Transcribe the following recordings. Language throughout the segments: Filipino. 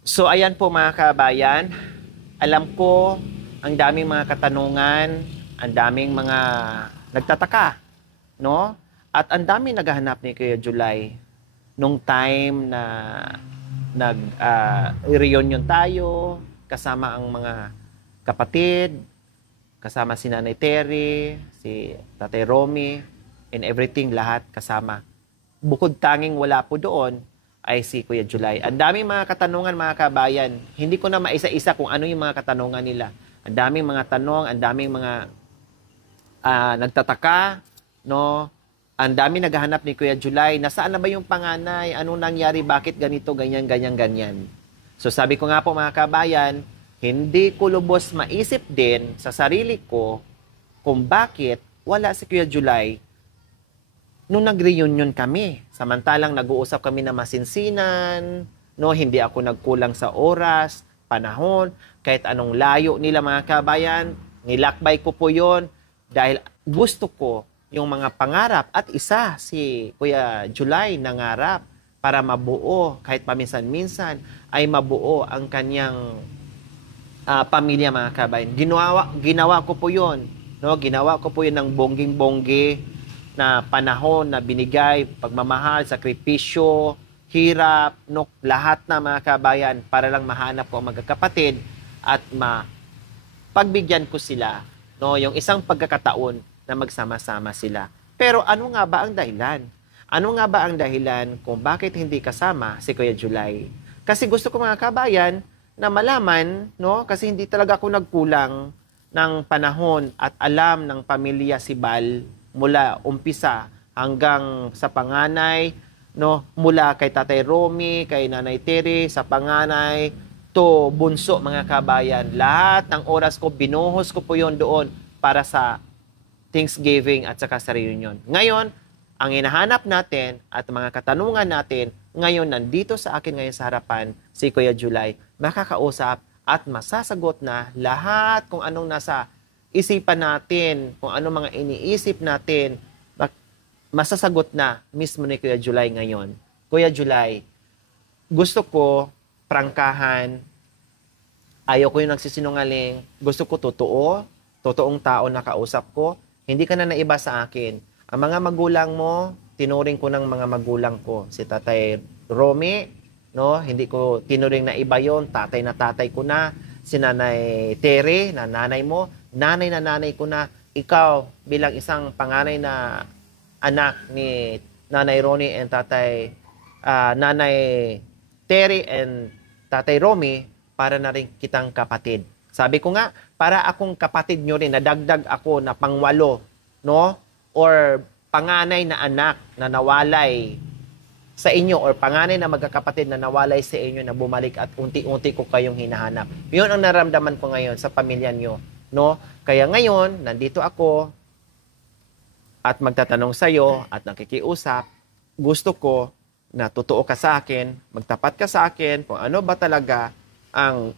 So ayan po mga kabayan, alam ko ang daming mga katanungan, ang daming mga nagtataka, no? At ang daming naghahanap ni Kuya July nung time na reunion tayo, kasama ang mga kapatid, kasama si Nanay Terry, si Tatay Romy, and everything, lahat kasama. Bukod tanging wala po doon, ay si Kuya July. Ang daming mga katanungan mga kabayan. Hindi ko na maisa-isa kung ano yung mga katanungan nila. Ang daming mga tanong, ang daming mga nagtataka, no? Ang daming naghahanap ni Kuya July. Nasaan na ba yung panganay? Anong nangyari? Bakit ganito, ganyan, ganyan, ganyan? So sabi ko nga po mga kabayan, hindi ko lubos maisip din sa sarili ko kung bakit wala si Kuya July nung nag-reunion kami. Samantalang nag-uusap kami na masinsinan, no, hindi ako nagkulang sa oras, panahon, kahit anong layo nila mga kabayan, nilakbay ko po yon dahil gusto ko yung mga pangarap at isa si Kuya July nangarap para mabuo kahit paminsan-minsan ay mabuo ang kanyang pamilya mga kabayan. Ginawa ko po yon, no? Ginawa ko po yon ng bongging-bonggi na panahon na binigay, pagmamahal, sakripisyo, hirap, no, lahat na mga kabayan para lang mahanap ko ang magkakapatid at pagbigyan ko sila, no, yung isang pagkakataon na magsama-sama sila. Pero ano nga ba ang dahilan? Ano nga ba ang dahilan kung bakit hindi kasama si Kuya July? Kasi gusto ko mga kabayan na malaman, no, kasi hindi talaga ako nagkulang ng panahon at alam ng pamilya Sibal mula umpisa hanggang sa panganay, no, mula kay Tatay Romy, kay Nanay Terry, sa panganay, to bunso mga kabayan. Lahat ng oras ko, binuhos ko po yon doon para sa Thanksgiving at saka sa reunion. Ngayon, ang hinahanap natin at mga katanungan natin, ngayon nandito sa akin ngayon sa harapan, si Kuya July, makakausap at masasagot na lahat kung anong nasa isipan natin, kung anong mga iniisip natin, masasagot na mismo ni Kuya July ngayon. Kuya July, gusto ko prangkahan, ayaw ko yung nagsisinungaling, gusto ko totoo, totoong tao na kausap ko, hindi ka na naiba sa akin. Ang mga magulang mo, tinuring ko ng mga magulang ko. Si Tatay Romy, no? Hindi ko tinuring na iba yon, tatay na tatay ko na. Si Nanay Terry, na nanay mo, nanay na nanay ko na. Ikaw, bilang isang panganay na anak ni Nanay Ronnie and Nanay Terry and Tatay Romy, para na rin kitang kapatid. Sabi ko nga, para akong kapatid nyo rin, nadagdag ako na pangwalo, no? Or panganay na anak na nawalay sa inyo, or panganay na magkakapatid na nawalay sa inyo, na bumalik at unti-unti ko kayong hinahanap. Yun ang naramdaman ko ngayon sa pamilya nyo, no? Kaya ngayon, nandito ako at magtatanong sa'yo at nakikiusap. Gusto ko na totoo ka sa akin, magtapat ka sa akin kung ano ba talaga ang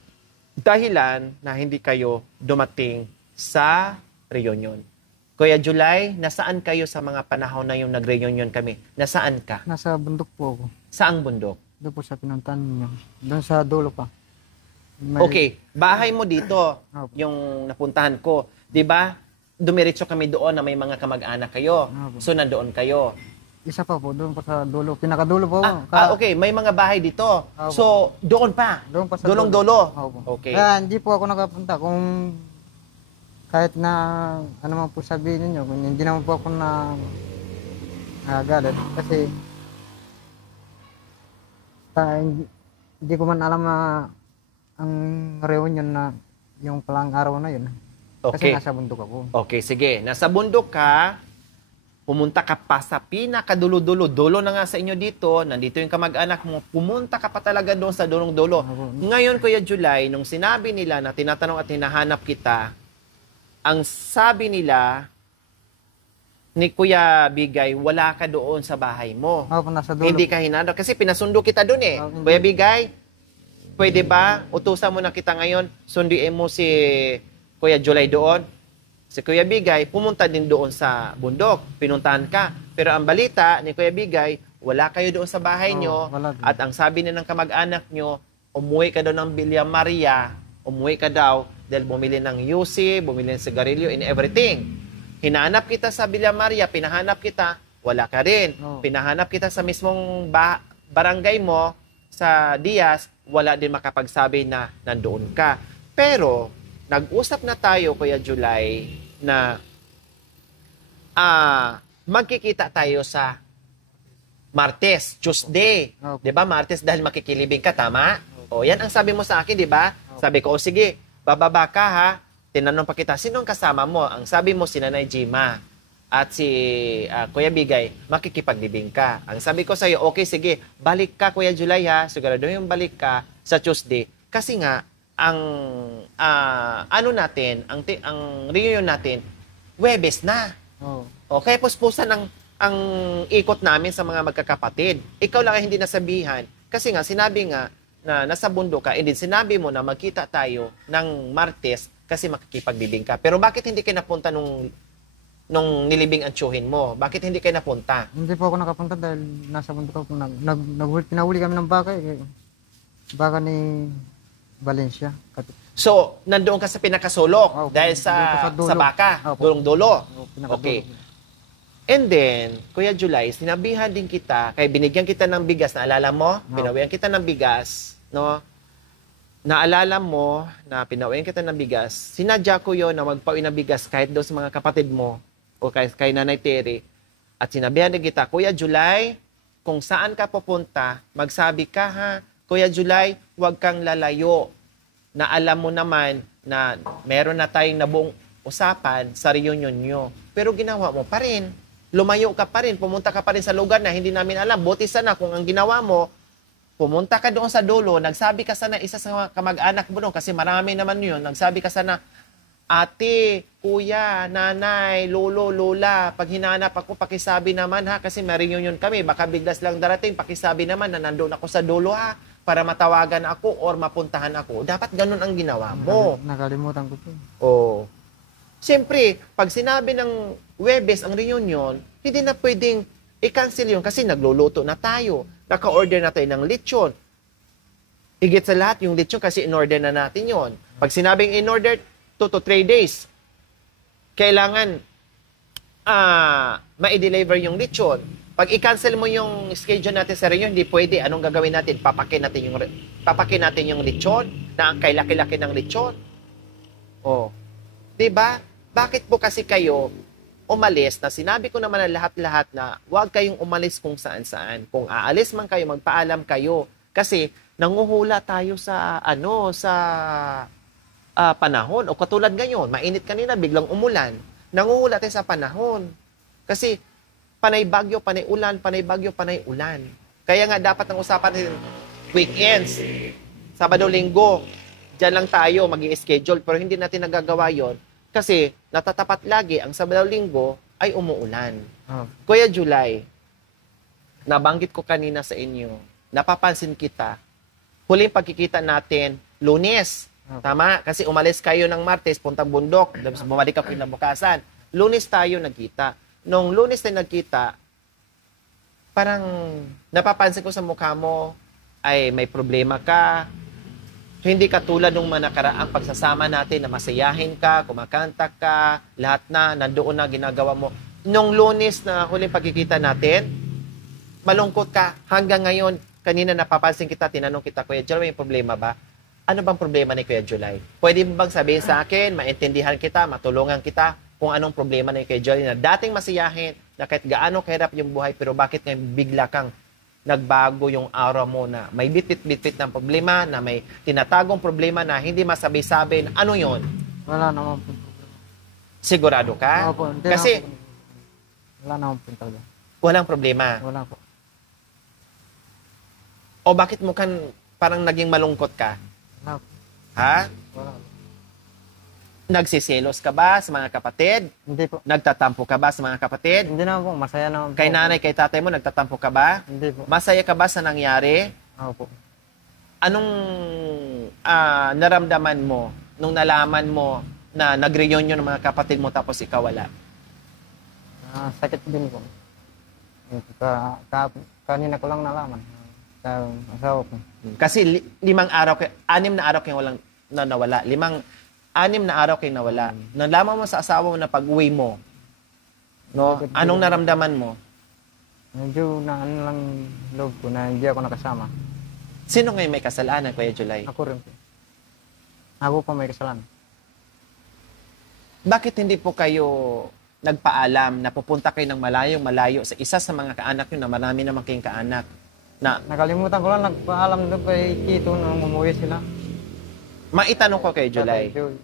dahilan na hindi kayo dumating sa reunion. Kuya July, nasaan kayo sa mga panahon na yung nag-reunion kami? Nasaan ka? Nasa bundok po ako. Saang bundok? Doon po sa pinuntahan niyo. Doon sa dulo pa. Okay, bahay mo dito, Opo. yung napuntahan ko. 'Di ba? Dumiretso kami doon na may mga kamag-anak kayo. Opo. So nandoon kayo. Isa pa po, doon pa sa dulo. Pinakadulo po. Okay, may mga bahay dito. Opo. So doon pa. Doon pa sa Dulong-dulo. Opo. Okay. Kaya hindi po ako nakapunta kung kahit na ano man po sabihin niyo, kung hindi naman po ako na galit. Kasi hindi ko man alam na ang reunion na yung palang araw na yun. Kasi Okay. nasa bundok ako. Okay, sige. Nasa bundok ka, pumunta ka pa sa pinakadulo-dulo. Dulo na nga sa inyo dito, nandito yung kamag-anak mo, pumunta ka pa talaga doon sa dulong-dulo. Ngayon, Kuya July, nung sinabi nila na tinatanong at hinahanap kita, ang sabi nila ni Kuya Bigay, wala ka doon sa bahay mo. Opo, nasa dulo. Hindi ka hinanap. Kasi pinasundo kita doon eh. Hindi. Kuya Bigay, pwede ba? Utusan mo na kita ngayon, sunduin mo si Kuya July doon. Si Kuya Bigay, pumunta din doon sa bundok. Pinuntahan ka. Pero ang balita ni Kuya Bigay, wala kayo doon sa bahay nyo. wala din. At ang sabi na ng kamag-anak nyo, umuwi ka daw ng Villa Maria, umuwi ka daw dahil bumili ng UC, bumili ng sigarilyo and everything. Hinanap kita sa Villa Maria, pinahanap kita, wala ka rin. Oo. Pinahanap kita sa mismong barangay mo, sa Diaz, wala din makapagsabi na nandoon ka. Pero, nag-usap na tayo, Kuya July, na magkikita tayo sa Martes, Tuesday. Opo. 'Di ba? Martes dahil makikilibing ka, tama? O, yan ang sabi mo sa akin, 'di ba? Sabi ko, o sige, bababa ka ha. Tinanong pa kita, sino ang kasama mo? Ang sabi mo, si Nanay Jima at si Kuya Bigay, makikipaglibing ka. Ang sabi ko sa iyo, okay, sige, balik ka, Kuya July ha. Sigurado yung balik ka sa Tuesday. Kasi nga, ang ano natin, ang reunion natin, Huwebes na. Oo. Okay, puspusan ang ikot namin sa mga magkakapatid. Ikaw lang ay hindi nasabihan. Kasi nga, sinabi nga na nasa bundok ka, and then sinabi mo na magkita tayo ng Martes kasi makikipaglibing ka. Pero bakit hindi kayo napunta nung nilibing ang tsuhin mo? Bakit hindi kayo napunta? Hindi po ako nakapunta dahil nasa bundok ako. Pinahuli kami ng baka. Baka ni Valencia. So, nandoon ka sa pinakasulok Opo, dahil doon pa sa dulo. sa baka, Opo. dulong-dulo. Pinakadulo. Okay. And then, Kuya July, sinabihan din kita, kaya binigyan kita ng bigas, naalala mo? Pinawian kita ng bigas, no? Naalala mo na pinawian kita ng bigas, sinadya ko yun na magpawin ng bigas kahit daw sa mga kapatid mo o kay Nanay Terry. At sinabihan din kita, Kuya July, kung saan ka pupunta, magsabi ka ha, Kuya July, huwag kang lalayo na alam mo naman na meron na tayong nabuong usapan sa reunion nyo. Pero ginawa mo pa rin. Lumayo ka pa rin, pumunta ka pa rin sa lugar na hindi namin alam. Buti sana kung ang ginawa mo, pumunta ka doon sa dulo, nagsabi ka sana isa sa kamag-anak mo doon, kasi marami naman yun, nagsabi ka sana, ate, kuya, nanay, lolo, lola, pag hinanap ako, pakisabi naman ha, kasi may reunion kami, baka biglas lang darating, pakisabi naman na nandun ako sa dulo ha, para matawagan ako or mapuntahan ako. Dapat ganun ang ginawa mo. Nakalimutan ko po. Oh. Siyempre, pag sinabi ng Huwebes ang reunion, hindi na pwedeng i-cancel yun kasi nagluluto na tayo. Naka-order na tayo ng lechon. Higit sa lahat yung lechon kasi in-order na natin yon. Pag sinabing in-order, 2 to 3 days, kailangan ma-deliver yung lechon. Pag i-cancel mo yung schedule natin sa reunion, hindi pwede. Anong gagawin natin? Papakin natin yung lechon na ang kay laki-laki ng lechon. Oh. 'Di ba? Bakit po kasi kayo umalis na sinabi ko naman na lahat-lahat na huwag kayong umalis kung saan-saan. Kung aalis man kayo, magpaalam kayo. Kasi nanguhula tayo sa panahon. O katulad ngayon, mainit kanina, biglang umulan. Nanguhula tayo sa panahon. Kasi panay bagyo, panay ulan, panay bagyo, panay ulan. Kaya nga dapat ang usapan natin weekends, Sabado, Linggo, diyan lang tayo mag-i-schedule pero hindi natin nagagawa yon kasi natatapat lagi ang Sabado, Linggo ay umuulan. Kuya July, nabanggit ko kanina sa inyo, napapansin kita, huling pagkikita natin, Lunes. Tama? Kasi umalis kayo ng Martes, puntang bundok, bumalik ka kinabukasan. Lunes tayo nagkita. Nung Lunes tayo nagkita, parang napapansin ko sa mukha mo, ay may problema ka, hindi katulad nung mga nakaraang pagsasama natin na masayahin ka, kumakanta ka, lahat na, nandoon na ginagawa mo. Nung Lunes na huling pagkikita natin, malungkot ka hanggang ngayon. Kanina napapansin kita, tinanong kita, Kuya July, may problema ba? Ano bang problema ni Kuya July? Pwede mo bang sabihin sa akin, maintindihan kita, matulungan kita kung anong problema ni Kuya July na dating masiyahin, na kahit gaano kahirap yung buhay, pero bakit ngayon bigla kang nagbago yung aura mo na may bitit-bitit ng problema, na may tinatagong problema na hindi masabi-sabi. Ano yon? Wala naman po. Sigurado ka? Opo, hindi Kasi naman po. Wala naman po talaga. walang problema. Wala po. O bakit mo parang naging malungkot ka? Wala po. Ha? Wala po. Nagsiselos ka ba sa mga kapatid? Hindi po. Nagtatampo ka ba sa mga kapatid? Hindi naman po. Masaya naman po. Kay nanay, kay tatay mo, nagtatampo ka ba? Hindi po. Masaya ka ba sa nangyari? Opo. Anong naramdaman mo nung nalaman mo na nag-reunion ng mga kapatid mo tapos ikaw wala? Sakit din po. Kanina ko lang nalaman. Sa asawa ko. Kasi 6 na araw kayo walang nawala. 6 na araw kayo nawala. Nalaman mo sa asawa mo na pag-uwi mo, no? Anong naramdaman mo? Medyo na ano lang loob ko na hindi ako nakasama. Sino ngayon may kasalanan, Kuya July? Ako rin po. Ako pa may kasalanan. Bakit hindi po kayo nagpaalam na pupunta kayo ng malayo sa isa sa mga kaanak nyo na marami naman kayong kaanak? Na Nakalimutan ko lang, nagpaalam doon kay Tito nung umuwi sila. maitanong ko kay July, Tatay Joy.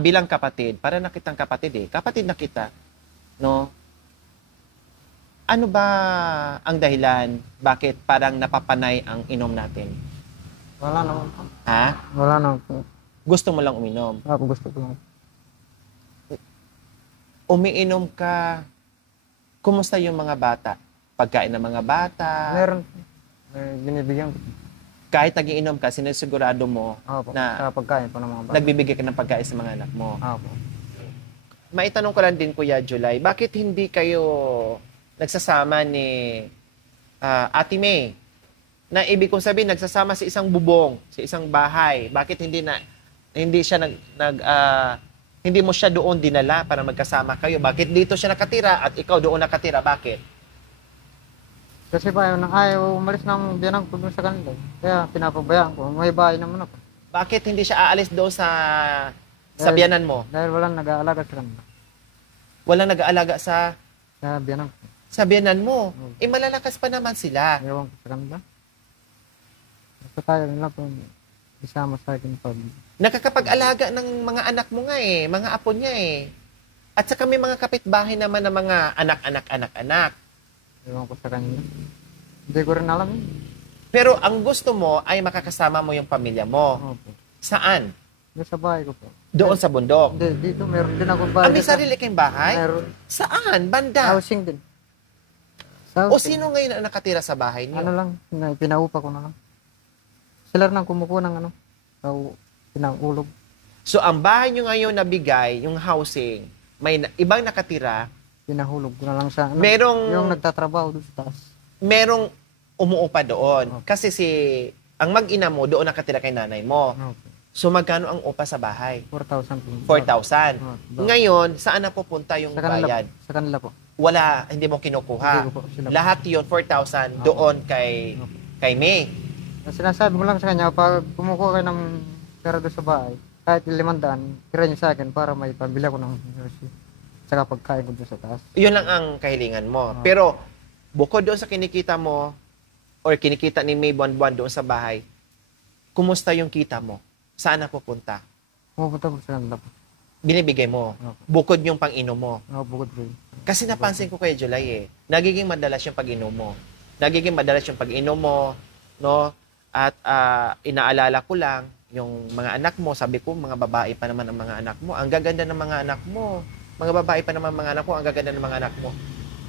bilang kapatid, para nakitang kapatid kapatid na kita, no? Ano ba ang dahilan bakit parang napapanay ang inom natin? Wala naman po. Ha? Wala naman po. Gusto mo lang uminom. Ako gusto ko lang. Umiinom ka, kumusta yung mga bata? Pagkain ng mga bata? Meron. Binibigyan ko. Kahit nagiinom ka, sinisigurado mo Ako po. na Sa pagkain po ng mga bata. nagbibigay ka ng pagkain sa mga anak mo. Ako po. Maitanong ko lang din, Kuya July, bakit hindi kayo nagsasama ni Ate May? Na ibig kong sabihin, nagsasama sa isang bubong, sa isang bahay. Bakit hindi siya hindi mo siya doon dinala para magkasama kayo? Bakit dito siya nakatira at ikaw doon nakatira? Bakit? Kasi pa ayaw umalis ng biyanang ko dun sa kanila. Kaya pinapabayaan ko. May bahay naman ako. Bakit hindi siya aalis doon sa Dahil- biyanan mo? Dahil walang nag-aalaga sa kanila. Walang nag-aalaga sa Sa biyanang ko. biyanan mo. Malalakas pa naman sila. Ewan ko sa kanila. Basta tayo nila po. Isama sa akin pag... Nakakapag-alaga ng mga anak mo nga mga apo niya At saka may mga kapitbahay naman ng mga anak. Ewan ko sa kanila. Hindi ko rin alam eh. Pero ang gusto mo ay makakasama mo yung pamilya mo. Opo. Saan? Doon sa bahay ko po. Doon sa bundok. Hindi, dito meron din ako bahay. May dito. sarili kayong bahay? Meron. Saan? Banda? Housing din. Sa O housing. sino ngayon ang nakatira sa bahay niyo? Ano lang, pinaupa ko na lang. Sila rin ang kumukuha ng ano. So, pinangulog. So ang bahay niyo ngayon na bigay, yung housing, may ibang nakatira, Pinahulog ko na lang sa ano. Merong- Yung nagtatrabaho doon sa taas. merong umuupa doon. Okay. Kasi ang mag-ina mo, doon nakatira kay nanay mo. Okay. So magkano ang upa sa bahay? 4,000 po. 4,000. Oh, Ngayon, saan na pupunta yung sa kanila, bayad? Sa kanila po. Wala, hindi mo kinukuha. Hindi ko po sila. Lahat yun, 4,000 doon kay May. Sinasabi mo lang sa kanya, pag kumukuha kayo ng pera doon sa bahay, kahit 500, tira niyo sa akin para may pambili ko ng jersey. Saka pagkain ko doon sa taas. Yun lang ang kahilingan mo. Pero, bukod doon sa kinikita mo, or kinikita ni May buwan-buwan doon sa bahay, kumusta yung kita mo? Saan na pupunta? Pumupunta po sa kanila po. Binibigay mo. Okay. Bukod yung pang-inom mo. Bukod po. Kasi napansin ko kay July nagiging madalas yung pag-inom mo. Nagiging madalas yung pag-inom mo, no? At inaalala ko lang, yung mga anak mo, sabi ko, mga babae pa naman ang mga anak mo. Ang gaganda ng mga anak mo. Mga babae pa naman mga anak mo, ang gaganda ng mga anak mo.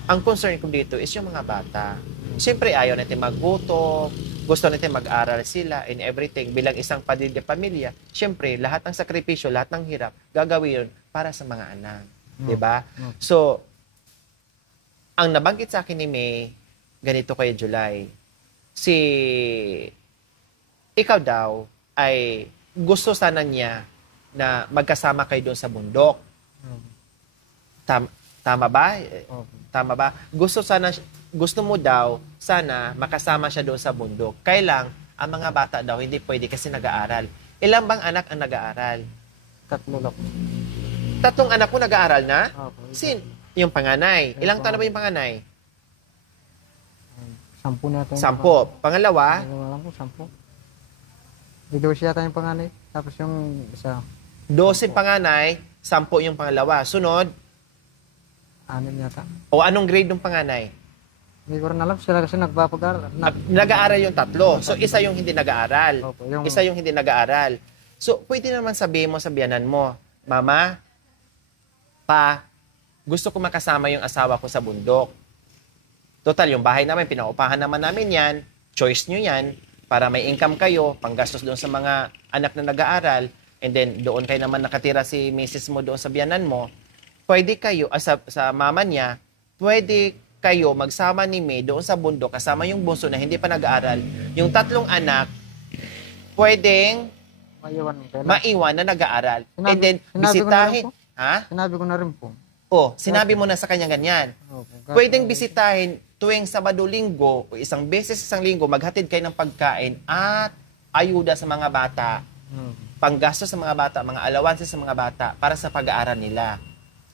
Ang concern ko dito is yung mga bata. Siyempre, ayaw natin maggutom, gusto natin mag-aral sila and everything. Bilang isang pamilya, siyempre, lahat ng sakripisyo, lahat ng hirap, gagawin yun para sa mga anak. Diba? So, ang nabanggit sa akin ni May, ganito kay July, ikaw daw ay gusto sana niya na magkasama kayo doon sa bundok. Tama ba? Tama ba? Gusto mo daw sana makasama siya doon sa bundok. Kailang ang mga bata daw hindi pwede kasi nag-aaral. Ilang bang anak ang nag-aaral? 3 lang po. 3 anak mo nag-aaral na? Okay. Yung panganay. Ilang taon na ba yung panganay? 10 na tayo. 10. Pangalawa? Wala lang po, 10. May 12 yata yung panganay. Tapos yung isa, 12 panganay, 10 yung pangalawa. Sunod, 6 yata. o anong grade ng panganay? Hindi ko rin alam sila kasi nagpapag-aral. Nag-aaral yung 3. So, isa yung hindi nag-aaral. Opo, Isa yung hindi nag-aaral. So, pwede naman sabihin mo sa biyanan mo, Mama, Pa, gusto ko makasama yung asawa ko sa bundok. Total, yung bahay namin, pinaupahan naman namin yan. Choice nyo yan para may income kayo, panggastos doon sa mga anak na nag-aaral, and then doon kayo naman nakatira si misis mo doon sa biyanan mo. Pwede kayo, sa mama niya, pwede kayo magsama ni May doon sa bundok, kasama yung bunso na hindi pa nag-aaral, yung 3 anak, pwedeng Maiwan kailan. maiwan na nag-aaral. Sinabi- And then, sinabi ko na rin bisitahin. po. Ha? Sinabi ko na rin po. Sinabi mo na sa kanya ganyan. Opo. Pwedeng bisitahin tuwing Sabado-Linggo o isang beses isang linggo, maghatid kayo ng pagkain at ayuda sa mga bata, panggastos sa mga bata, mga allowances sa mga bata para sa pag-aaral nila.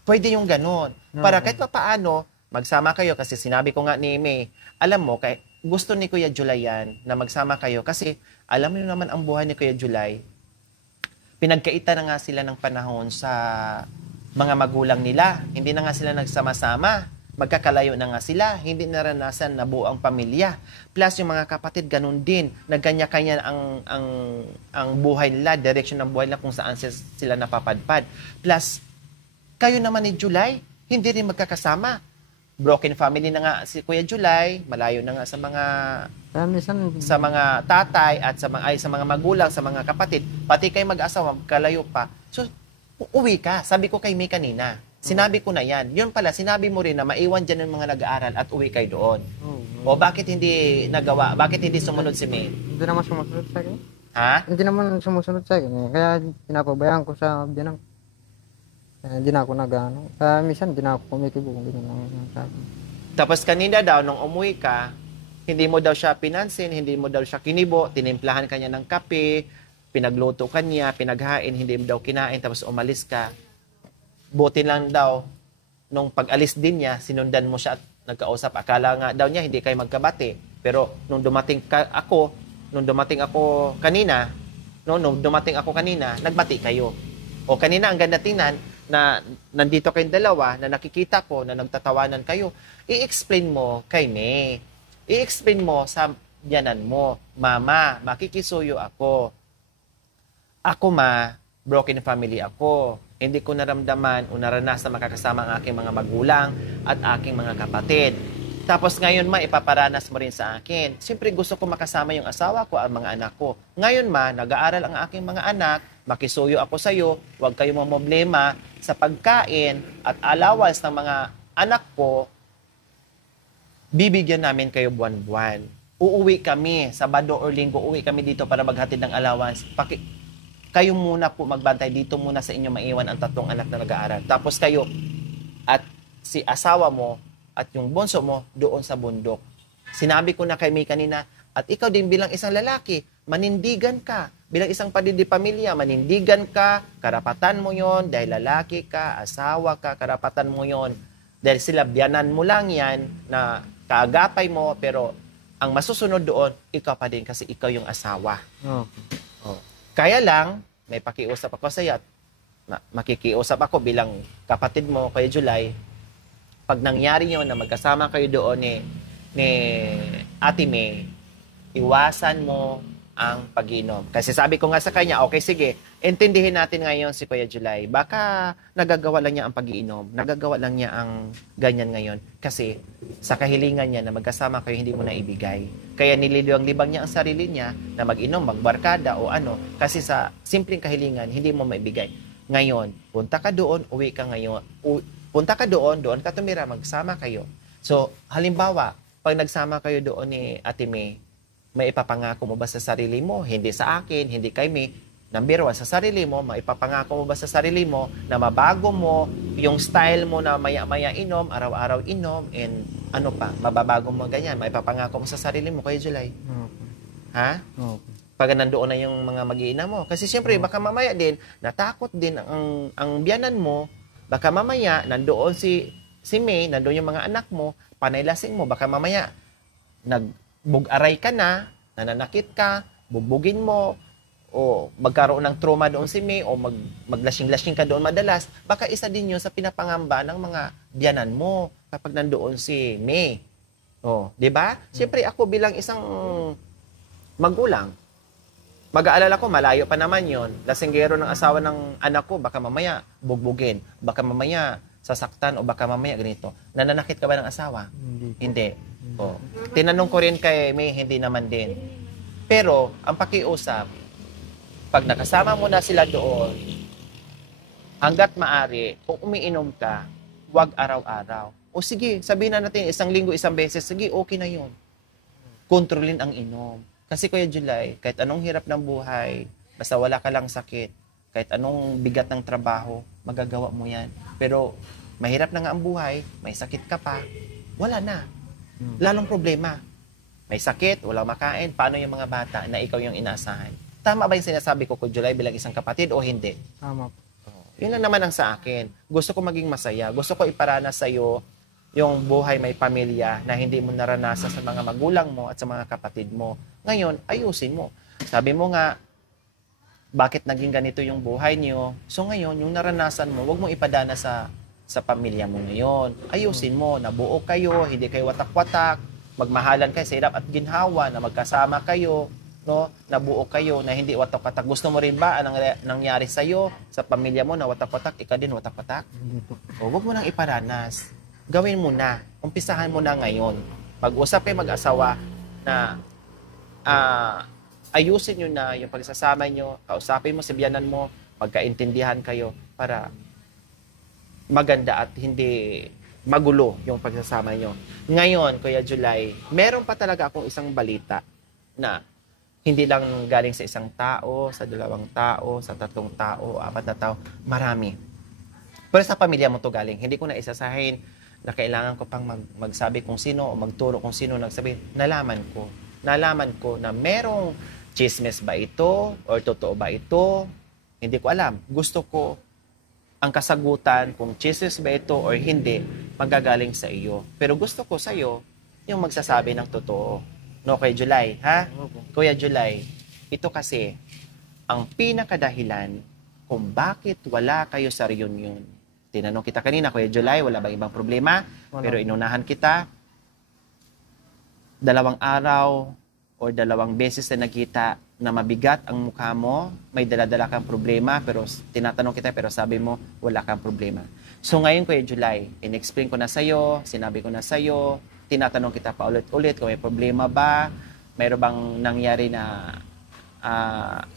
Pwede yung ganon. Para kahit pa paano, magsama kayo kasi sinabi ko nga ni May, alam mo, gusto ni Kuya July yan na magsama kayo kasi alam mo naman ang buhay ni Kuya July, pinagkaita na nga sila ng panahon sa mga magulang nila. Hindi na nga sila nagsama-sama. Magkakalayo na nga sila. Hindi naranasan na buo ang pamilya. Plus, yung mga kapatid, ganun din. Nagkanya-kanya ang buhay nila, direction ng buhay nila kung saan sila napapadpad. Plus, kayo naman ni July, hindi rin magkakasama. Broken family na nga si Kuya July, malayo na nga sa mga Kaya minsan, sa mga tatay at sa mga magulang, sa mga kapatid, pati kayo mag-asawa, kalayo pa. So, uwi ka. Sabi ko kay May kanina. Sinabi ko na yan. Yun pala, sinabi mo rin na maiwan dyan ng mga nag-aaral at uwi kayo doon. O bakit hindi nagawa? Bakit hindi sumunod si May? hindi naman sumusunod sa akin. Ha? Hindi naman sumusunod sa akin. Kaya pinapabayaan ko sa biyanang. Kaya hindi na ako nag-ano. Kaya minsan hindi na ako kumikibo kung gano'n ang sabi. Tapos kanina daw, nung umuwi ka, hindi mo daw siya pinansin, hindi mo daw siya kinibo, tinimplahan kanya ng kape, pinagluto kanya, pinaghain, hindi mo daw kinain, tapos umalis ka. Buti lang daw, nung pag-alis din niya, sinundan mo siya at nagkausap. Akala nga daw niya, hindi kayo magkabati. Pero nung dumating ako kanina, nagbati kayo. O kanina, ang ganda tingnan, na nandito kayong dalawa, na nakikita ko, na nagtatawanan kayo, i-explain mo kay May. I-explain mo sa biyanan mo, Mama, makikisuyo ako. Ako broken family ako. Hindi ko naramdaman o naranasan makakasama ang aking mga magulang at aking mga kapatid. Tapos ngayon ipaparanas mo rin sa akin. Siyempre gusto ko makasama yung asawa ko at mga anak ko. Ngayon nag-aaral ang aking mga anak, makisuyo ako sa iyo, huwag kayong problema sa pagkain at allowance ng mga anak ko, bibigyan namin kayo buwan-buwan. Uuwi kami, Sabado or Linggo, uuwi kami dito para maghatid ng allowance. Kayo muna po magbantay dito muna sa inyo maiwan ang 3 anak na nag-aaral. Tapos kayo at si asawa mo at yung bunso mo doon sa bundok. Sinabi ko na kay May kanina, at ikaw din bilang isang lalaki, manindigan ka. Bilang isang pamilya, manindigan ka, karapatan mo yon dahil lalaki ka, asawa ka, karapatan mo yon. Dahil sila biyanan mo lang yan na kaagapay mo, pero ang masusunod doon, ikaw pa din kasi ikaw yung asawa. Kaya lang, may pakiusap ako sa iyo at makikiusap ako bilang kapatid mo, Kuya July. Pag nangyari yun na magkasama kayo doon ni Ate May, iwasan mo ang pag-inom. Kasi sabi ko nga sa kanya, okay, sige, intindihin natin ngayon si Kuya July. Baka nagagawa lang niya ang pag-iinom, nagagawa lang niya ang ganyan ngayon. Kasi sa kahilingan niya na magkasama kayo, hindi mo na ibigay. Kaya nililiwang-libang niya ang sarili niya na mag-inom, magbarkada o ano. Kasi sa simpleng kahilingan, hindi mo maibigay. Ngayon, punta ka doon, uwi ka ngayon. Punta ka doon ka tumira, magsama kayo. So, halimbawa, pag nagsama kayo doon ni Ate May, may ipapangako mo ba sa sarili mo? Hindi sa akin, hindi kay May. Number 1, sa sarili mo, maipapangako mo ba sa sarili mo na mabago mo yung style mo na maya-maya inom, araw-araw inom, and ano pa, mababago mo ganyan, maipapangako mo sa sarili mo, Kuya July. Ha? Pag nandoon na yung mga mag-iina mo. Kasi siyempre, baka mamaya din, natakot din ang biyanan mo, baka mamaya, nandoon si May, nandoon yung mga anak mo, panaylasing mo, baka mamaya, bug-aray ka na, nananakit ka, bubugin mo, o magkaroon ng trauma doon si May, o maglasing-lasing ka doon madalas, baka isa din yun sa pinapangamba ng mga biyanan mo kapag nandoon si May. O, di ba? Siyempre ako bilang isang magulang, mag-aalala ko, malayo pa naman yon. Lasinggero ng asawa ng anak ko, baka mamaya bugbugin, baka mamaya sasaktan, o baka mamaya ganito. Nananakit ka ba ng asawa? Hindi. O, tinanong ko rin kay May, hindi naman din. Pero, ang pakiusap, pag nakasama mo na sila doon, hanggat maari, kung umiinom ka, huwag araw-araw. O sige, sabihin na natin, 1 linggo, 1 beses, sige, okay na yun. Kontrolin ang inom. Kasi Kuya July, kahit anong hirap ng buhay, basta wala ka lang sakit, kahit anong bigat ng trabaho, magagawa mo yan. Pero mahirap na nga ang buhay, may sakit ka pa, wala na. Lalong problema. May sakit, walang makain, paano yung mga bata na ikaw yung inaasahan? Tama ba yung sinasabi ko, Kuya July, bilang isang kapatid o hindi? Tama po. Yun lang naman ang sa akin. Gusto ko maging masaya. Gusto ko iparanas sa iyo yung buhay may pamilya na hindi mo naranasan sa mga magulang mo at sa mga kapatid mo. Ngayon, ayusin mo. Sabi mo nga, bakit naging ganito yung buhay niyo? So ngayon, yung naranasan mo, wag mo ipadana sa pamilya mo ngayon. Ayusin mo, nabuo kayo, hindi kayo watak-watak, magmahalan kayo sa hirap at ginhawa, na magkasama kayo, no? Nabuo kayo na hindi watak-watak. Gusto mo rin ba ang nangyari sa iyo, sa pamilya mo na watak-watak, ikaw din watak-watak? Hindi po. O wag mo nang iparanas. Gawin mo na. Umpisahan mo na ngayon. Pag-usap kayo mag-asawa na ayusin nyo na yung pagsasama nyo, kausapin mo si biyanan mo, magkaintindihan kayo para maganda at hindi magulo yung pagsasama nyo. Ngayon, Kuya July, meron pa talaga akong isang balita na hindi lang galing sa isang tao, sa 2 tao, sa 3 tao, 4 na tao, marami. Pero sa pamilya mo to galing. Hindi ko na isasahin na kailangan ko pang magsabi kung sino o magturo kung sino nagsabi. Nalaman ko na merong chismis ba ito or totoo ba ito. Hindi ko alam. Gusto ko ang kasagutan kung chismis ba ito or hindi, magagaling sa iyo. Pero gusto ko sa iyo yung magsasabi ng totoo. No, Kuya July, ha? Kuya July, ito kasi ang pinakadahilan kung bakit wala kayo sa reunion. Tinanong kita kanina, Kuya July, wala bang ibang problema? Wala. Pero inunahan kita, 2 araw o 2 beses na nakita na mabigat ang mukha mo, may dala-dala kang problema, pero tinatanong kita, pero sabi mo, wala kang problema. So ngayon, Kuya July, in-explain ko na sa'yo, sinabi ko na sa'yo, tinatanong kita pa ulit-ulit kung may problema ba, mayroon bang nangyari na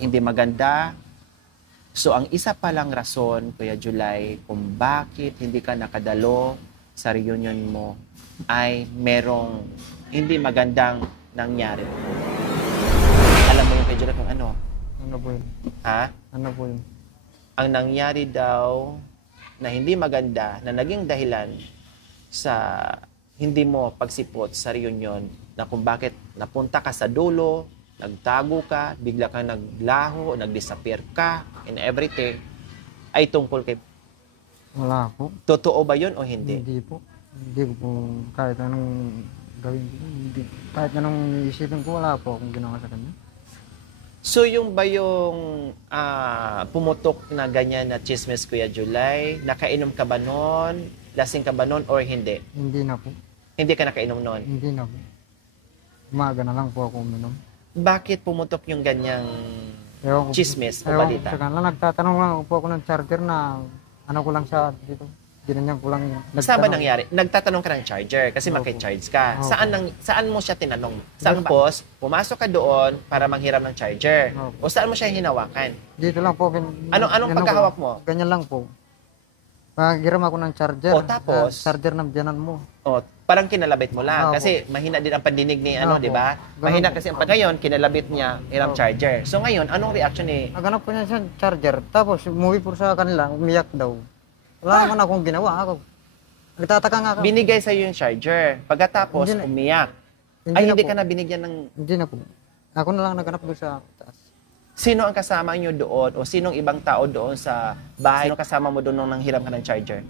hindi maganda. So ang isa pa lang rason, Kuya July, kung bakit hindi ka nakadalo sa reunion mo ay merong hindi magandang nangyari. Alam mo yung Kuya July kung ano? Ano po yun? Ha? Ano po yun? Ang nangyari daw na hindi maganda, na naging dahilan sa hindi mo pagsipot sa reunion, na kung bakit napunta ka sa dulo, nagtago ka, bigla kang naglaho, nag-disappear ka, and everything, ay tungkol kay... Wala po. Totoo ba yun o hindi? Hindi po. Hindi ko po kahit anong gawin ko. Hindi. Kahit anong isipin ko, wala po akong ginawa sa kanya. So yung ba yung pumutok na ganyan na chismis, Kuya July, nakainom ka ba nun? Lasing ka ba nun or hindi? Hindi na po. Hindi ka nakainom nun. Hindi na po. Umaga na lang po ako uminom. Bakit pumutok yung ganyang Ewan ko, chismis o ewan ko balita? sa kanila. Nagtatanong lang po ako ng charger na ano ko lang siya dito. Ginanyan ko lang. Saan ba nangyari? Nagtatanong ka ng charger kasi Opo. maki-charge ka. Opo. Saan mo siya tinanong? Tapos, pumasok ka doon para manghiram ng charger. Opo. O saan mo siya hinawakan? Dito lang po. Anong ganun pagkahawak ko. mo? Ganyan lang po. Pagiram ako ng charger. O, tapos? Charger ng biyanan mo. O, parang kinalabit mo lang. Opo. Kasi mahina din ang pandinig ni Opo. di ba? Ganun Mahina po. kasi ang ngayon, kinalabit niya, hiram Opo. charger. So ngayon, anong reaction ni... Naganap po niya sa charger. Tapos umuwi po sa kanila. Umiyak daw. Wala naman akong ginawa. Ako. Nagtataka nga ako. Binigay sa'yo yung charger. Pagkatapos, Hindi na- umiyak. Hindi Ay, na hindi po. ka na binigyan ng... Hindi na po. Ako na lang naganap doon sa taas. Sino ang kasama nyo doon o sinong ibang tao doon sa bahay? Sino kasama mo doon nung nanghiram ka ng charger?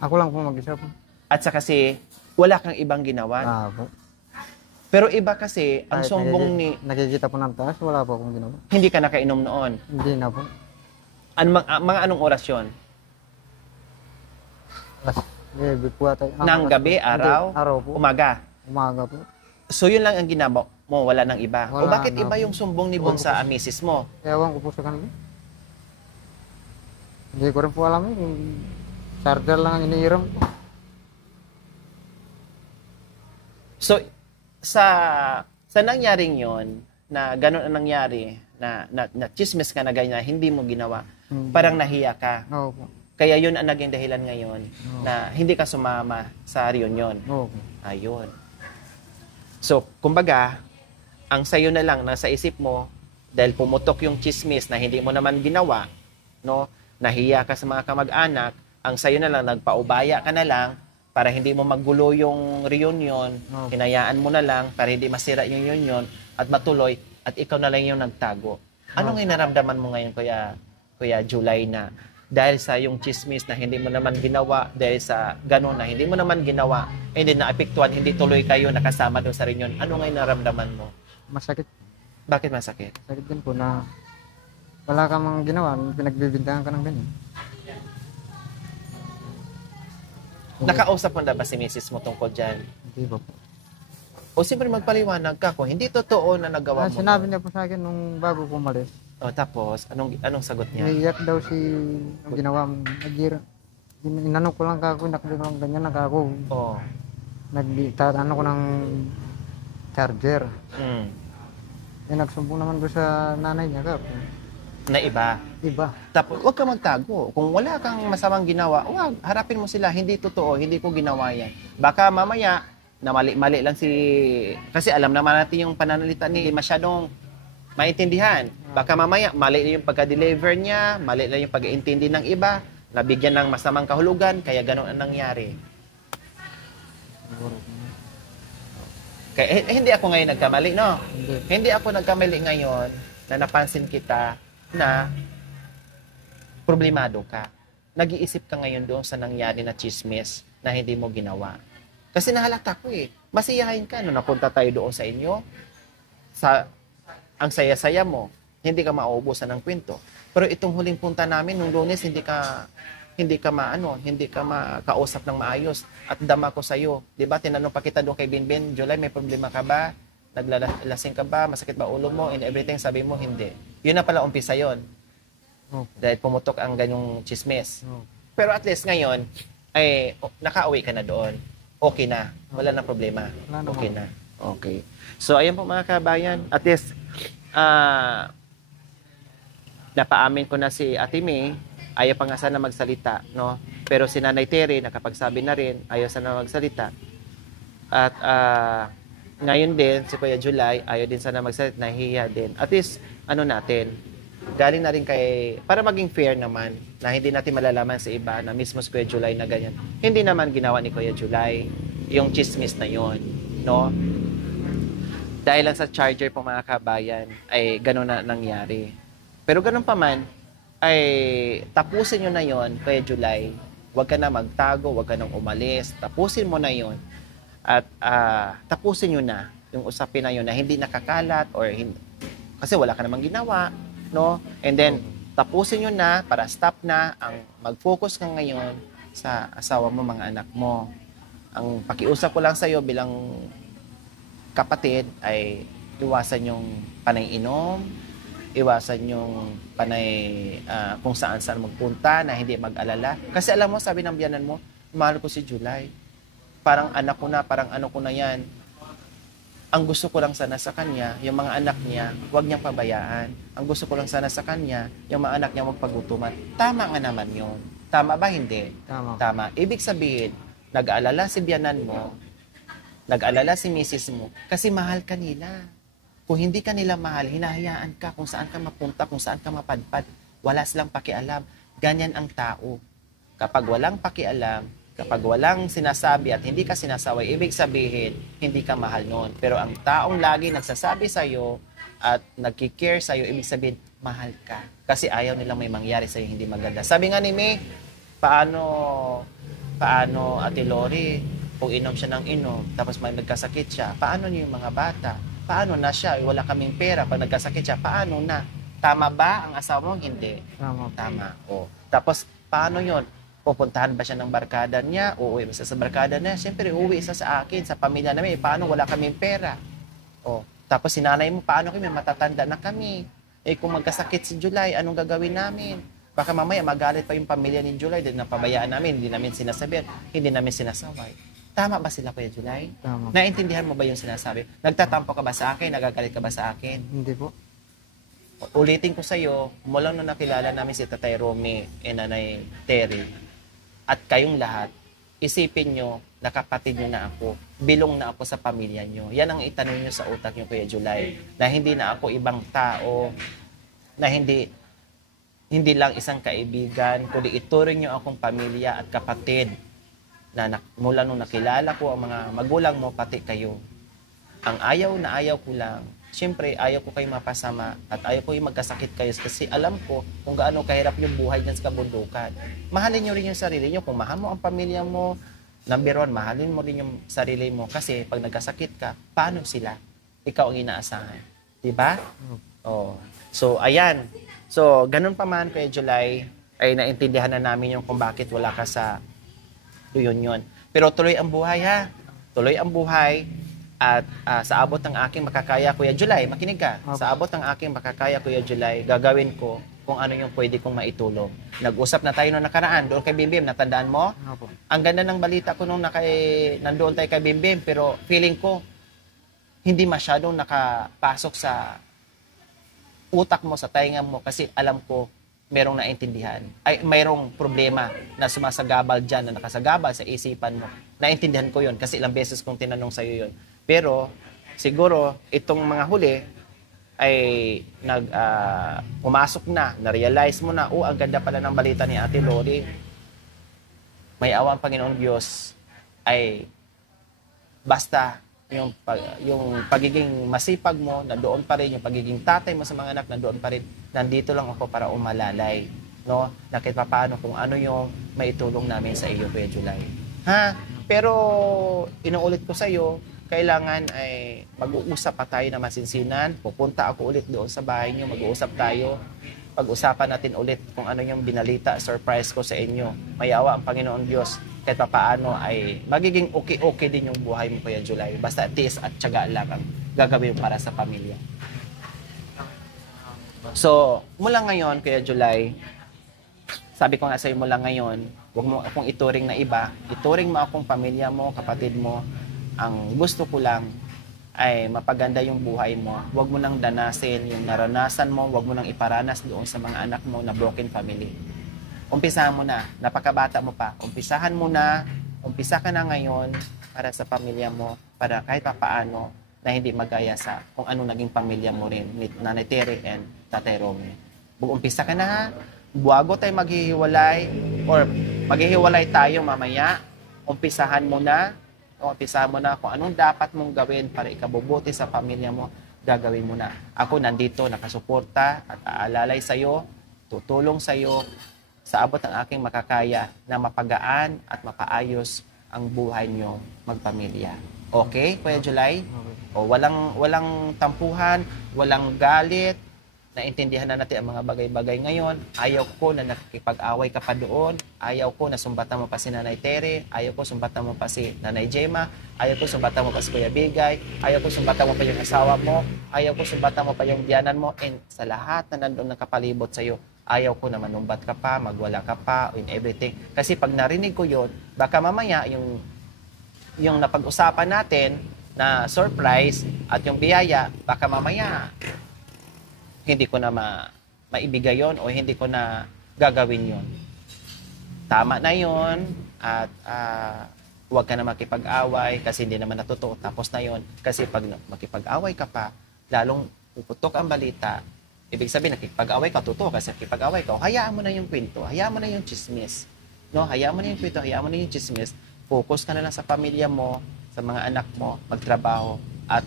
Ako lang po mag-isa po. At sa kasi, wala kang ibang ginawa. Po. Pero iba kasi, ang Kahit sumbong ni... nakikita po ng taas, wala po akong ginawa. Hindi ka nakainom noon. Hindi na po. Mga anong oras yun? Po ata. Nang gabi, araw? Araw po. Umaga? Umaga po. So yun lang ang ginagawa mo, wala nang iba. O Wala bakit na iba po. yung sumbong ni Bon sa misis mo? Ewan ko po sa kanila. Hindi ko rin po alam eh. Kung charger lang ang iniiram ko. So, sa nangyaring yon na gano'n ang nangyari, na chismis ka na ganyan, hindi mo ginawa, parang nahiya ka. Oo po. Kaya yun ang naging dahilan ngayon na hindi ka sumama sa reunion. Oo. Ayun. So, kumbaga, ang sayo na lang nasa isip mo, dahil pumutok yung chismis na hindi mo naman ginawa, no? Nahiya ka sa mga kamag-anak, ang sayo na lang, nagpaubaya ka na lang para hindi mo maggulo yung reunion, hinayaan mo na lang para hindi masira yung reunion at matuloy at ikaw na lang yung nagtago. Ano ngayon naramdaman mo ngayon, Kuya July, na dahil sa yung chismis na hindi mo naman ginawa, dahil sa gano'n na hindi mo naman ginawa, hindi naapektuhan, hindi tuloy kayo nakasama doon sa reunion, ano ngayon naramdaman mo? Masakit. Bakit masakit? Sakit din po na wala ka mang ginawa, pinagbibintangan ka ng ganyan. Nakausap mo na ba si misis mo tungkol dyan? Hindi ba po? O siyempre magpaliwanag ka kung hindi totoo na nagawa mo. Sinabi niya po sa akin nung bago ko umalis. O tapos, anong sagot niya? Naiiyak daw si yung ginawa mo. Inano ko lang kako, nakbi ko lang ganyan, nakako. Oo. Ano ko ng charger. Mm. Nagsumbong naman doon sa nanay niya kako. Na iba. Iba. Tapos, huwag ka magtago. Kung wala kang masamang ginawa, huwag, harapin mo sila. Hindi totoo, hindi ko ginawa yan. Baka mamaya, na mali lang kasi alam naman natin yung pananalita ni masyadong maintindihan. Baka mamaya, mali na yung pagka-deliver niya, mali na yung pag-iintindi ng iba, nabigyan ng masamang kahulugan, kaya ganun ang nangyari. Kaya, hindi ako ngayon nagkamali, no? Hindi ako nagkamali ngayon na napansin kita na problemado ka. Nag-iisip ka ngayon doon sa nangyari na chismis na hindi mo ginawa. Kasi nahalata ko masiyahin ka nung napunta tayo doon sa inyo. Ang saya-saya mo, hindi ka mauubusan ng kwento. Pero itong huling punta namin nung Lunes, hindi ka makausap ng maayos at dama ko sa iyo. 'Di ba? Tinanong pa kita doon kay Binbin, July, may problema ka ba? Naglalasing ka ba? Masakit ba ulo mo? And everything, sabi mo hindi. Yun na pala umpisa 'yon. Dahil pumutok ang ganyong chismis. Pero at least ngayon ay nakauwi ka na doon. Okay na. Wala na problema. Okay na. Okay. So ayan po mga kabayan, at least napaamin ko na si Ate May, ayaw pa nga sana magsalita, no? Pero si Nanay Terry, nakapagsabi na rin, ayaw sana magsalita. At ngayon din, si Kuya July, ayaw din sana magsalita, nahihiya din. At least, galing na rin para maging fair naman, na hindi natin malalaman sa iba, na mismo si Kuya July na ganyan. Hindi naman ginawa ni Kuya July yung chismis na yon, no? Dahil lang sa charger po mga kabayan, ay gano'n na nangyari. Pero gano'n pa man, ay tapusin nyo na yon, Kuya July. Huwag ka na magtago, huwag ka nang umalis. Tapusin mo na yon. At tapusin nyo na yung usapin na yon na hindi nakakalat or hindi. Kasi wala ka namang ginawa, no? And then, tapusin nyo na para stop na ang mag-focus ka ngayon sa asawa mo, mga anak mo. Ang pakiusap ko lang sa'yo bilang kapatid ay iwasan yung panay inom, iwasan yung panay kung saan-saan magpunta na hindi mag-alala. Kasi alam mo, sabi ng biyanan mo, mahal ko si July. Parang anak ko na, parang ano ko na yan. Ang gusto ko lang sana sa kanya, yung mga anak niya, huwag niyang pabayaan. Ang gusto ko lang sana sa kanya, yung mga anak niya huwag paggutuman. Tama nga naman yun. Tama ba? Hindi. Tama. Ibig sabihin, nag-aalala si biyanan mo, nag-alala si misis mo, kasi mahal ka nila. Kung hindi ka nila mahal, hinahayaan ka kung saan ka mapunta, kung saan ka mapadpad. Wala silang pakialam. Ganyan ang tao. Kapag walang pakialam, kapag walang sinasabi at hindi ka sinasaway, ibig sabihin, hindi ka mahal noon. Pero ang taong lagi nagsasabi sa'yo at nagkikare sa'yo, ibig sabihin, mahal ka. Kasi ayaw nilang may mangyari sa'yo hindi maganda. Sabi nga ni May, paano Ate Lori, kung inom siya ng inom, tapos may nagkasakit siya, paano niyo yung mga bata? Paano na siya? Wala kaming pera. Pag nagkasakit siya, paano na? Tama ba ang asawa mo? Hindi. Tama. O. Tapos, paano yon? Pupuntahan ba siya ng barkada niya? Uuwi ba siya sa barkada niya? Siyempre, uuwi siya sa akin, sa pamilya namin. Paano? Wala kaming pera. O. Tapos, sinanay mo, paano kami? Matatanda na kami. Kung magkasakit si July, anong gagawin namin? Baka mamaya magalit pa yung pamilya ni July dahil napabayaan namin, hindi namin sinasabihan, hindi namin sinasaway. Tama ba sila, Kuya July? Tama. Naintindihan mo ba yung sinasabi? Nagtatampo ka ba sa akin? Nagagalit ka ba sa akin? Hindi po. Ulitin ko sa'yo, mula nung nakilala namin si Tatay Romy and Nanay Terry, at kayong lahat, isipin nyo na kapatid nyo na ako, bilong na ako sa pamilya nyo. Yan ang itanong nyo sa utak nyo, Kuya July, na hindi na ako ibang tao, na hindi lang isang kaibigan, kundi ituring nyo akong pamilya at kapatid na mula nung nakilala ko ang mga magulang mo, pati kayo. Ang ayaw na ayaw ko lang, siyempre ayaw ko kayo mapasama at ayaw ko yung magkasakit kayo kasi alam ko kung gaano kahirap yung buhay dyan sa kabundukan. Mahalin nyo rin yung sarili nyo. Kung mahal mo ang pamilya mo, number one, mahalin mo rin yung sarili mo kasi pag nagkasakit ka, paano sila? Ikaw ang inaasahan. Diba? Oh. So, ayan. So, ganun pa man kay July, ay naintindihan na namin yung kung bakit wala ka sa reunion. Pero tuloy ang buhay ha. Tuloy ang buhay at sa abot ng aking makakaya, Kuya July, makinig ka. Okay. Sa abot ng aking makakaya, Kuya July, gagawin ko kung ano yung pwede kong maitulong. Nag-usap na tayo noong nakaraan, doon kay Bimbim, natandaan mo? Opo. Ang ganda ng balita ko nung nandoon tayo kay Bimbim, pero feeling ko, hindi masyadong nakapasok sa utak mo, sa tainga mo, kasi alam ko, merong naintindihan. Ay, mayroong problema na sumasagabal dyan, na nakasagabal sa isipan mo. Naintindihan ko yun, kasi ilang beses kong tinanong sa'yo yun. Pero, siguro, itong mga huli, ay pumasok na, na-realize mo na, ang ganda pala ng balita ni Ate Lori. May awa ang Panginoon Diyos, ay basta yung pagiging masipag mo, nandoon pa rin, yung pagiging tatay mo sa mga anak, nandoon pa rin. Nandito lang ako para umalalay, no? Na kahit paano kung ano yung maitulong namin sa iyo, Kuya July. Ha? Pero inuulit ko sa iyo, kailangan ay mag-uusap pa tayo na masinsinan. Pupunta ako ulit doon sa bahay niyo, mag-uusap tayo. Pag-usapan natin ulit kung ano yung binalita, surprise ko sa inyo. Mayawa ang Panginoon Diyos kahit paano ay magiging okay din yung buhay mo, Kuya July. Basta tiis at tiyaga lang ang gagawin para sa pamilya. So, mula ngayon, Kuya July, sabi ko nga sa'yo mula ngayon, huwag mo akong ituring na iba. Ituring mo akong pamilya mo, kapatid mo. Ang gusto ko lang ay mapaganda yung buhay mo. Huwag mo nang danasin yung naranasan mo. Huwag mo nang iparanas doon sa mga anak mo na broken family. Umpisahan mo na. Napakabata mo pa. Umpisa ka na ngayon para sa pamilya mo, para kahit paano na hindi magaya sa kung ano naging pamilya mo rin ni Nanay Terry and Tatay Romy. Umpisa ka na, bago tayo maghihiwalay or maghihiwalay tayo mamaya, umpisahan mo na kung anong dapat mong gawin para ikabubuti sa pamilya mo, gagawin mo na. Ako nandito, nakasuporta at aalalay sa'yo, tutulong sa'yo sa abot ng aking makakaya na mapagaan at mapaayos ang buhay nyo magpamilya. Okay, Kuya July? Okay. O walang tampuhan, walang galit. Naintindihan na natin ang mga bagay-bagay ngayon. Ayaw ko na nakikipag-away ka pa doon. Ayaw ko na sumbatan mo pa si Nanay Tere. Ayaw ko sumbatan mo pa si Nanay Gemma. Ayaw ko sumbatan mo pa si Kuya Bigay. Ayaw ko sumbatan mo pa yung asawa mo. Ayaw ko sumbatan mo pa yung biyanan mo. And sa lahat na nandun nakapalibot sa'yo, ayaw ko na manumbat ka pa, magwala ka pa, in everything. Kasi pag narinig ko yun, baka mamaya yung napag-usapan natin na surprise at yung biyaya, baka mamaya hindi ko na maibigay yon o hindi ko na gagawin yon. Tama na yon at huwag ka na makipag-away kasi hindi naman natutuo. Tapos na yon. Kasi pag makipag-away ka pa, lalong puputok ang balita. Ibig sabihin, nakipag-away ka, totoo kasi nakipag-away ka. Hayaan mo na yung kwento, hayaan mo na yung chismis. No? Hayaan mo na yung kwento, hayaan mo na yung chismis. Focus ka na lang sa pamilya mo, sa mga anak mo, magtrabaho. At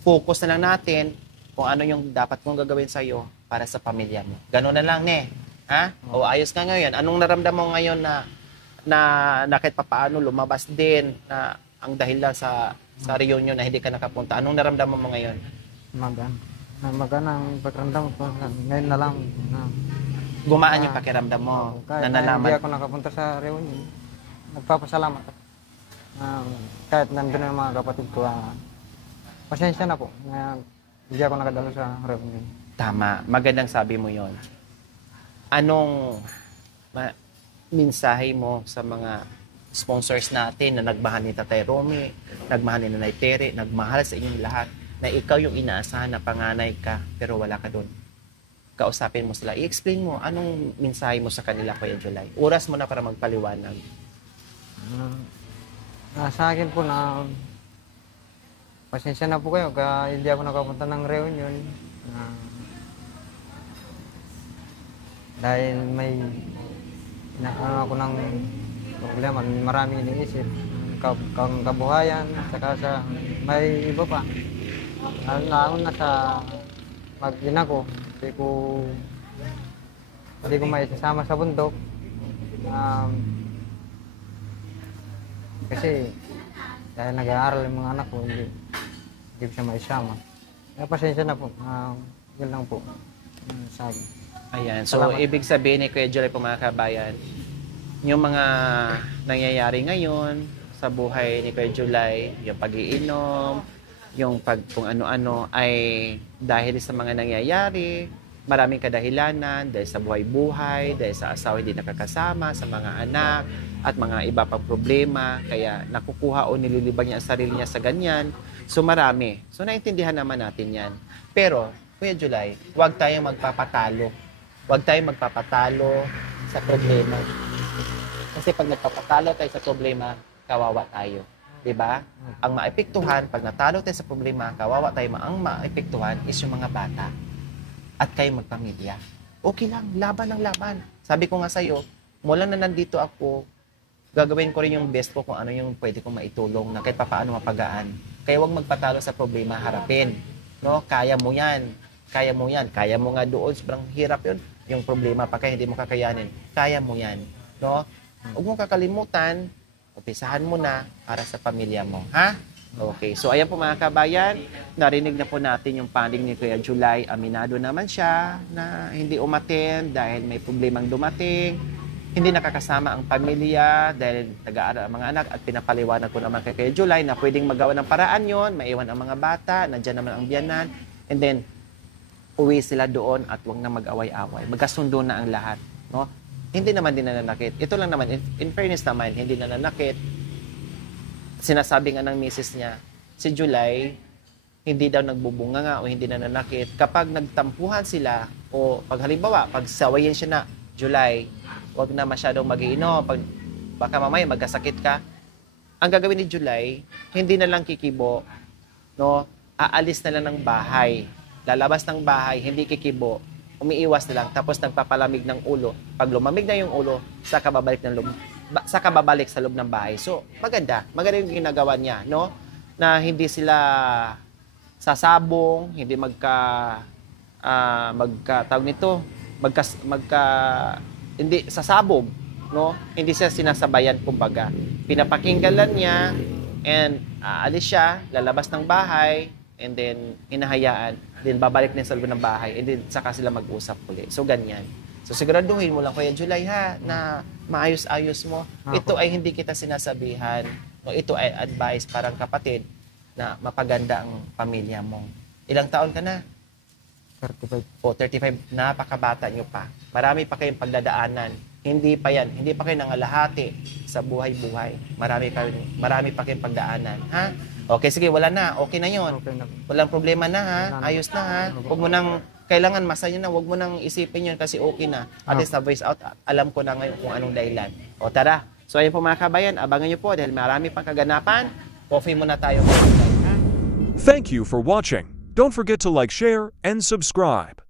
focus na lang natin kung ano yung dapat mong gagawin sa'yo para sa pamilya mo. Ganun na lang, ne? Ha? O ayos ka ngayon. Anong naramdaman mo ngayon na kahit papaano lumabas din na ang dahilan sa reunion na hindi ka nakapunta? Anong naramdaman mo ngayon? Magana ang pakiramdam ko. Ngayon na lang. Gumaan yung pakiramdam mo Kahit na nalaman. hindi ako nakapunta sa reunion, nagpapasalamat ako. Kahit nandun ang mga kapatid ko, pasensya na po. Hindi ako nakadalo sa reunion. Tama. Magandang sabi mo yon. Anong mensahe mo sa mga sponsors natin na nagmahal ni Tatay Romy, nagmahal ni Nanay Tere, nagmahal sa inyong lahat, na ikaw yung inaasahan na panganay ka, pero wala ka doon. kausapin mo sila, i-explain mo anong mensahe mo sa kanila, Kuya July. Oras mo na para magpaliwanag. Sa akin po na pasensya na po kayo kaya hindi ako nakapunta ng reunion. Dahil may inaano ako ng problema, maraming iniisip. Kabuhayan, saka sa may iba pa. Lalo na sa mag-ina ko, hindi ko maisasama sa bundok. Kasi dahil nag-aaral yung mga anak ko, hindi ko siya maisama. Kaya pasensya na po. Yun lang po. Sabi. Ayan. So, Salamat. ibig sabihin ni Kuya July po, mga kabayan, yung mga nangyayari ngayon sa buhay ni Kuya July, yung pag-iinom, yung kung ano-ano ay dahil sa mga nangyayari, maraming kadahilanan, dahil sa buhay-buhay, dahil sa asawa hindi nakakasama, sa mga anak, at mga iba pang problema, kaya nakukuha o nililibang niya ang sarili niya sa ganyan. So marami. So naintindihan naman natin yan. Pero, Kuya July, huwag tayong magpapatalo. Huwag tayong magpapatalo sa problema. Kasi pag nagpapatalo tayo sa problema, kawawa tayo. Diba? Ang maepektuhan, pag natalo tayo sa problema, kawawa tayo, ang maepektuhan is yung mga bata. At kayo magpamilya. Okay lang, laban ng laban. Sabi ko nga sa'yo, mula na nandito ako, gagawin ko rin yung best ko kung ano yung pwede kong maitulong na kahit papaano mapagaan. Kaya huwag magpatalo sa problema, harapin. No? Kaya mo yan. Kaya mo yan. Kaya mo nga doon, sobrang hirap yun. Yung problema pa kaya hindi mo kakayanin. Kaya mo yan. No? Huwag mong kakalimutan, umpisahan mo na para sa pamilya mo. Ha? Okay. So, ayan po mga kabayan, narinig na po natin yung panig ni Kuya July. Aminado naman siya na hindi umattend dahil may problemang dumating. Hindi nakakasama ang pamilya dahil nag-aaral ang mga anak at pinapaliwanag ko naman kay Kuya July na pwedeng magawa ng paraan yon, maiwan ang mga bata, nandiyan naman ang biyanan, and then uwi sila doon at huwag na mag-away-away. Magkasundo na ang lahat. No? Hindi naman din nananakit. Ito lang naman, in fairness naman, hindi nananakit. Sinasabi nga ng misis niya, si July, hindi daw nagbubunga nga o hindi nananakit. Kapag nagtampuhan sila, o pag halimbawa, pag sawayin siya na, July, huwag na masyadong mag-iinom, baka mamaya magkasakit ka. Ang gagawin ni July, hindi na lang kikibo, no? Aalis na lang ng bahay. Lalabas ng bahay, hindi kikibo, umiiwas na lang, tapos nagpapalamig ng ulo. Pag lumamig na yung ulo, saka babalik sa loob ng bahay. So, maganda yung ginagawa niya, no? Na hindi sila sasabong, hindi hindi sasabog, no? Hindi siya sinasabayan, kumbaga. Pinapakinggan lang niya, and aalis siya, lalabas ng bahay, and then hinahayaan, then babalik na sa loob ng bahay, and then saka sila mag-usap ulit. So, ganyan. So, siguraduhin mo lang, Kuya July, ha, na maayos-ayos mo. Ito ay hindi kita sinasabihan, no? Ito ay advice parang kapatid na mapaganda ang pamilya mo. Ilang taon ka na? 35. O, 35, napakabata nyo pa. Marami pa kayong pagdadaanan. Hindi pa kayo nangalahati sa buhay-buhay. Marami pa kayong pagdaanan. Ha? Okay, sige, wala na. Okay na yon. Okay na. Walang problema na, ha? Ayos na, ha? Huwag mo nang, kailangan masaya na, huwag mo nang isipin yun kasi okay na. At least na voice out, alam ko na ngayon kung anong dahilan. O, tara. So, ayun po mga kabayan, abangan nyo po dahil marami pang kaganapan. Coffee muna tayo. Ha? Thank you for watching. Don't forget to like, share, and subscribe.